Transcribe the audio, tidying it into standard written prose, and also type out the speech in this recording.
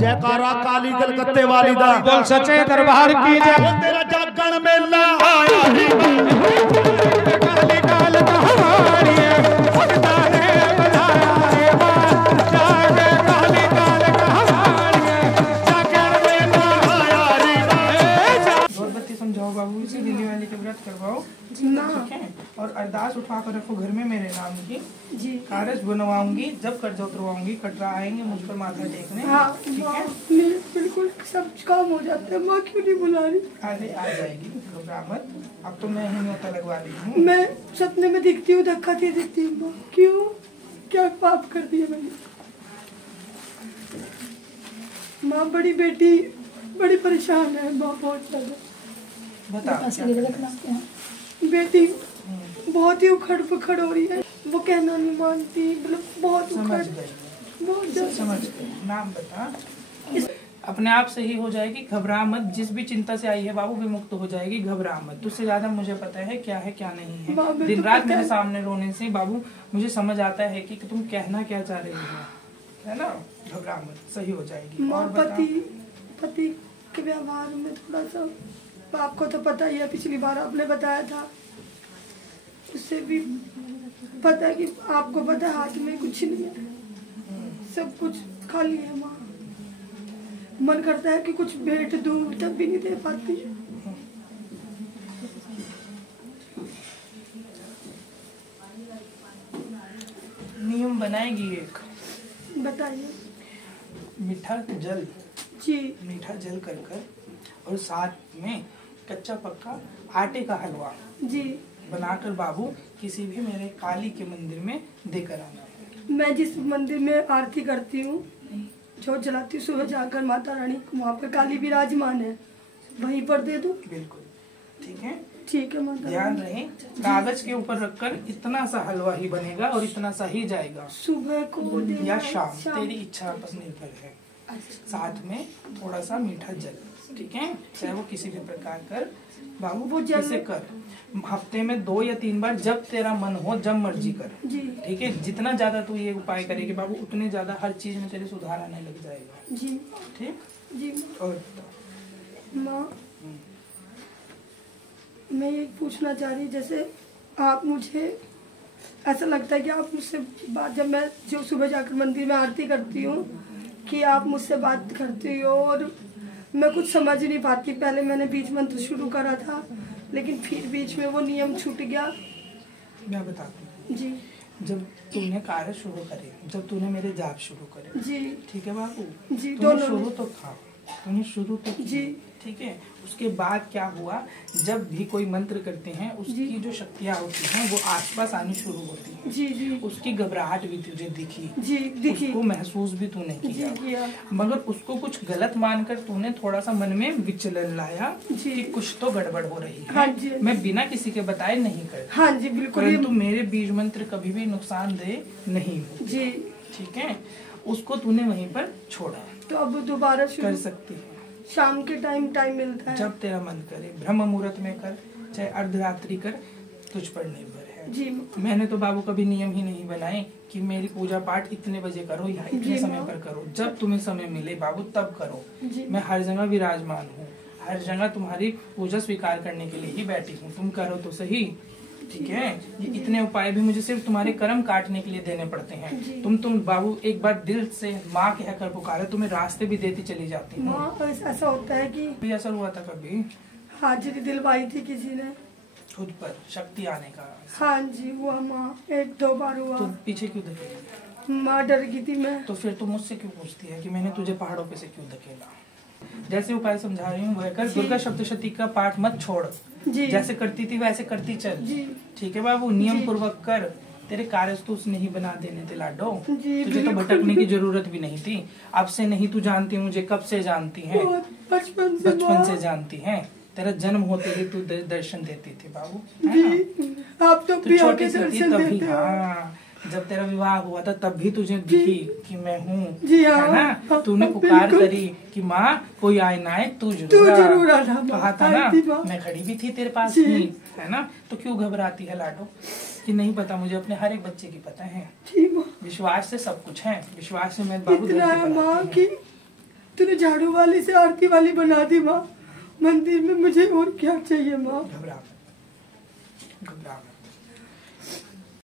जयकारा काली कलकत्ते वाली दा बोल सच्चे दरबार की जय। तेरा जागण मेला आया ही काली काल कहानी भगता ने बजाया रे जागे काली काल कहानी जागण मेला आया रे। मोमबत्ती समझाओ बाबू इसे दिल्ली वाले के व्रत करवाओ ना। ठीक है। और अरदास उठा कर रखो घर में मेरे नाम की। जी कारज बनवाऊंगी जब कर्ज उतरवाऊंगी कटरा आएंगे मुझ पर माथा टेकने। हाँ ठीक है। नहीं बिल्कुल सब काम हो जाता है। माँ क्यों नहीं बुला रही? आगे आ जाएगी घबरा मत। अब तो मैं ही न्योता लगवा रही हूँ। मैं सपने में दिखती हूँ धक्का दे देती हूँ। माँ क्यों क्या पाप कर दिया मैंने? माँ बड़ी बेटी बड़ी परेशान है। माँ बहुत ज्यादा। बता बेटी बहुत ही उखड़ पुखड़ हो रही है। वो कहना नहीं मानती। मतलब बहुत समझ उखड़ गई बहुत ज्यादा। समझ गई। नाम बता। अपने आप सही हो जाएगी घबरा मत। जिस भी चिंता से आई है बाबू विमुक्त हो जाएगी घबरा मत। तुझसे ज्यादा मुझे पता है क्या नहीं है। दिन रात मेरे सामने रोने से बाबू मुझे समझ आता है कि तुम कहना क्या चाह रही हो, है ना। घबरा मत सही हो जाएगी। माँ और बता। पति के व्यवहार में थोड़ा सा आपको तो पता ही है। पिछली बार आपने बताया था। उससे भी पता है कि आपको पता है हाथ में कुछ नहीं है। सब कुछ खाली है। माँ मन करता है कि कुछ भेंट दूं तब भी नहीं दे पाती। नियम बनाएगी एक। बताइए। मीठा जल जी मीठा जल कर और साथ में कच्चा पक्का आटे का हलवा जी बनाकर बाबू किसी भी मेरे काली के मंदिर में देकर आना। मैं जिस मंदिर में आरती करती हूँ जो जलाती हूँ सुबह जाकर माता रानी वहाँ पर काली विराजमान है वहीं पर दे दूँ। बिल्कुल ठीक है। ठीक है माता ध्यान रानी। रहे कागज के ऊपर रखकर इतना सा हलवा ही बनेगा और इतना सा ही जाएगा। सुबह को देना या है, शाम तेरी इच्छा पर निर्भर है। साथ में थोड़ा सा मीठा जल। ठीक है। चाहे वो किसी भी प्रकार कर बाबू वो जैसे कर। हफ्ते में 2 या 3 बार जब तेरा मन हो जब मर्जी कर। जी ठीक है। जितना ज्यादा तू ये उपाय करेगी बाबू उतने ज्यादा हर चीज में तेरे सुधार आने लग जाएगा। जी ठीक। जी और माँ मैं ये पूछना चाह रही जैसे आप मुझे ऐसा लगता है कि आप मुझसे बात जब मैं जो सुबह जाकर मंदिर में आरती करती हूँ कि आप मुझसे बात करती हो और मैं कुछ समझ नहीं पाती। पहले मैंने बीज मंत्र शुरू करा था लेकिन फिर बीच में वो नियम छूट गया। मैं बताती हूँ। जी जब तूने कार्य शुरू करे जब तूने मेरे जाप शुरू करे। जी ठीक है बाबू। जी तूने दोनों शुरू तो था तूने शुरू तो की। जी ठीक है। उसके बाद क्या हुआ जब भी कोई मंत्र करते हैं उसकी जो शक्तियाँ होती हैं वो आसपास आनी शुरू होती हैं। जी जी उसकी घबराहट भी तुझे दिखी। जी दिखी। उसको महसूस भी तूने जी किया। मगर उसको कुछ गलत मानकर तूने थोड़ा सा मन में विचलन लाया कि कुछ तो गड़बड़ हो रही है। हाँ जी। मैं बिना किसी के बताए नहीं करती। हाँ जी बिल्कुल। परंतु मेरे बीज मंत्र कभी भी नुकसानदेह नहीं होते। जी ठीक है। उसको तूने वहीं पर छोड़ा। तो अब दोबारा कर सकती है शाम के टाइम मिलता है जब तेरा मन करे। ब्रह्म मुहूर्त में कर चाहे अर्धरात्रि कर तुझ पर निर्भर है। जी मैंने तो बाबू कभी नियम ही नहीं बनाए कि मेरी पूजा पाठ इतने बजे करो या इतने समय पर करो। जब तुम्हें समय मिले बाबू तब करो। मैं हर जगह विराजमान हूँ। हर जगह तुम्हारी पूजा स्वीकार करने के लिए ही बैठी हूँ। तुम करो तो सही। ठीक है। ये इतने उपाय भी मुझे सिर्फ तुम्हारे कर्म काटने के लिए देने पड़ते हैं। तुम बाबू एक बार दिल से माँ कहकर पुकारे तुम्हें रास्ते भी देती चली जाती हूँ। माँ ऐसा होता है कि भी असर हुआ था कभी हाजिरी दिलवाई थी किसी ने खुद पर शक्ति आने का। हाँ जी हुआ माँ 1-2 बार हुआ। तो पीछे क्यों धकेला? माँ डर गई थी मैं। तो फिर तुम मुझसे क्यों पूछती है कि मैंने तुझे पहाड़ों पे से क्यों धकेला? जैसे उपाय समझा रही हूँ वह कर। दुर्गा सप्तशती का पाठ मत छोड़। जी जैसे करती थी वैसे करती चल। जी ठीक है बाबू। नियम पूर्वक कर। तेरे कार्य तो उसने ही बना देने थे लाडो। जी तुझे तो भटकने की जरूरत भी नहीं थी। अब से नहीं तू जानती मुझे कब से जानती है। बचपन से जानती है। तेरा जन्म होते ही तू दर्शन देती थी बाबू। आप तो छोटी सी थी तभी। हाँ जब तेरा विवाह हुआ था तब भी तुझे दिखी कि मैं हूँ। है ना। तूने पुकार करी कि माँ कोई आए ना आए तू जरूर आना। कहा था ना। मैं खड़ी भी थी तेरे पास ही। है ना। तो क्यों घबराती है लाडो कि नहीं पता? मुझे अपने हर एक बच्चे की पता है। विश्वास से सब कुछ है। विश्वास से मैं बाबू तूने झाड़ू वाली से आरती वाली बना दी माँ। मंदिर में मुझे और क्या चाहिए माँ। घबरा मत।